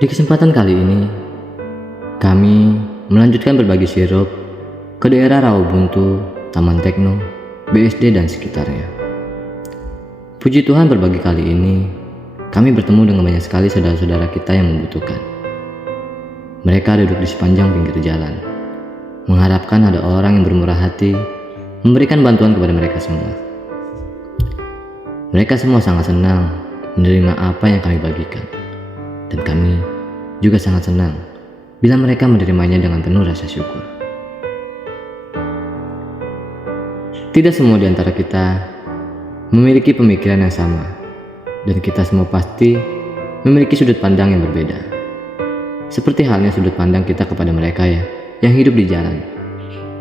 Di kesempatan kali ini, kami melanjutkan berbagi sirup ke daerah Rawabuntu, Taman Tekno, BSD dan sekitarnya. Puji Tuhan, berbagi kali ini kami bertemu dengan banyak sekali saudara-saudara kita yang membutuhkan. Mereka duduk di sepanjang pinggir jalan, mengharapkan ada orang yang bermurah hati memberikan bantuan kepada mereka semua. Mereka semua sangat senang menerima apa yang kami bagikan, dan kami juga sangat senang bila mereka menerimanya dengan penuh rasa syukur. Tidak semua di antara kita memiliki pemikiran yang sama, dan kita semua pasti memiliki sudut pandang yang berbeda. Seperti halnya sudut pandang kita kepada mereka yang hidup di jalan,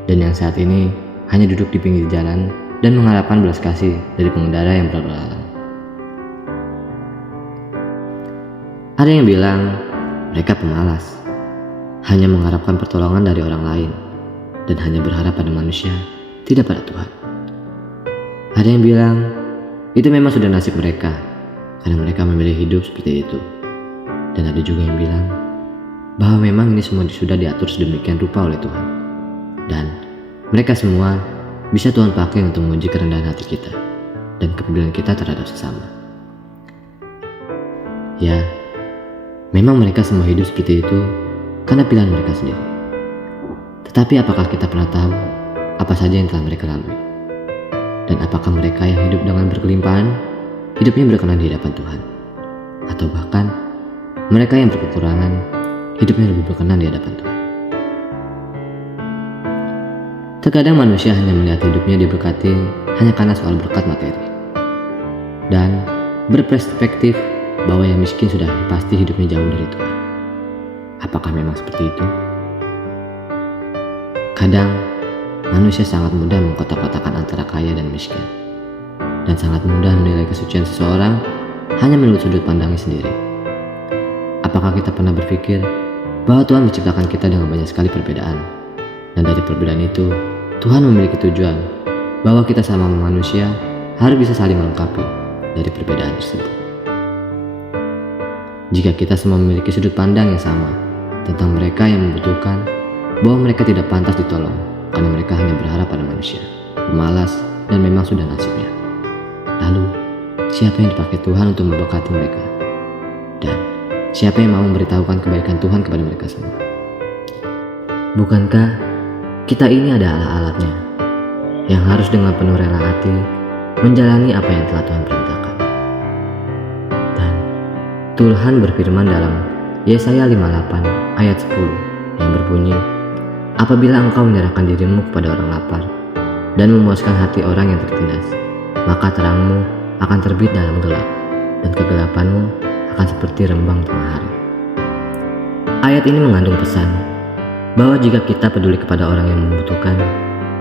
dan yang saat ini hanya duduk di pinggir jalan dan mengharapkan belas kasih dari pengendara yang berlalu lalang. Ada yang bilang mereka pemalas, hanya mengharapkan pertolongan dari orang lain, dan hanya berharap pada manusia, tidak pada Tuhan. Ada yang bilang itu memang sudah nasib mereka, karena mereka memilih hidup seperti itu. Dan ada juga yang bilang bahwa memang ini semua sudah diatur sedemikian rupa oleh Tuhan, dan mereka semua bisa Tuhan pakai untuk menguji kerendahan hati kita dan kepedulian kita terhadap sesama. Ya, memang mereka semua hidup seperti itu karena pilihan mereka sendiri. Tetapi apakah kita pernah tahu apa saja yang telah mereka lalui? Dan apakah mereka yang hidup dengan berkelimpahan, hidupnya berkenan di hadapan Tuhan? Atau bahkan mereka yang berkekurangan, hidupnya lebih berkenan di hadapan Tuhan? Terkadang manusia hanya melihat hidupnya diberkati hanya karena soal berkat materi, dan berperspektif bahwa yang miskin sudah pasti hidupnya jauh dari Tuhan. Apakah memang seperti itu? Kadang manusia sangat mudah mengkotak-kotakan antara kaya dan miskin, dan sangat mudah menilai kesucian seseorang hanya menurut sudut pandangnya sendiri. Apakah kita pernah berpikir bahwa Tuhan menciptakan kita dengan banyak sekali perbedaan, dan dari perbedaan itu Tuhan memiliki tujuan bahwa kita sama manusia harus bisa saling melengkapi dari perbedaan tersebut. Jika kita semua memiliki sudut pandang yang sama tentang mereka yang membutuhkan, bahwa mereka tidak pantas ditolong karena mereka hanya berharap pada manusia, pemalas, dan memang sudah nasibnya. Lalu, siapa yang dipakai Tuhan untuk memberkati mereka? Dan siapa yang mau memberitahukan kebaikan Tuhan kepada mereka semua? Bukankah kita ini ada alat-alatnya yang harus dengan penuh rela hati menjalani apa yang telah Tuhan perintahkan? Dan Tuhan berfirman dalam Yesaya 58 ayat 10 yang berbunyi, "Apabila engkau menyerahkan dirimu kepada orang lapar dan memuaskan hati orang yang tertindas, maka terangmu akan terbit dalam gelap, dan kegelapanmu akan seperti rembang tengah hari." Ayat ini mengandung pesan bahwa jika kita peduli kepada orang yang membutuhkan,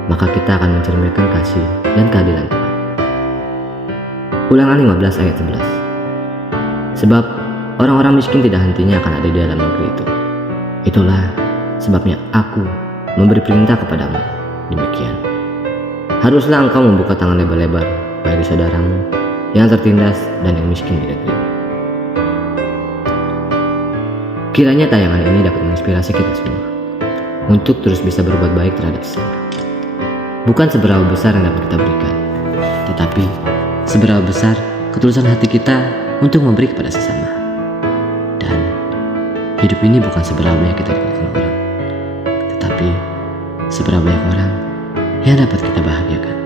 maka kita akan mencerminkan kasih dan keadilan Tuhan. Ulangan 15 ayat 11. Sebab orang-orang miskin tidak hentinya akan ada di dalam negeri itu. Itulah sebabnya aku memberi perintah kepadamu demikian. Haruslah engkau membuka tangan lebar-lebar bagi saudaramu yang tertindas dan yang miskin di negeri. Kiranya tayangan ini dapat menginspirasi kita semua untuk terus bisa berbuat baik terhadap sesama. Bukan seberapa besar yang dapat kita berikan, tetapi seberapa besar ketulusan hati kita untuk memberi kepada sesama. Dan hidup ini bukan seberapa banyak kita diberikan orang, tetapi seberapa banyak orang yang dapat kita bahagiakan.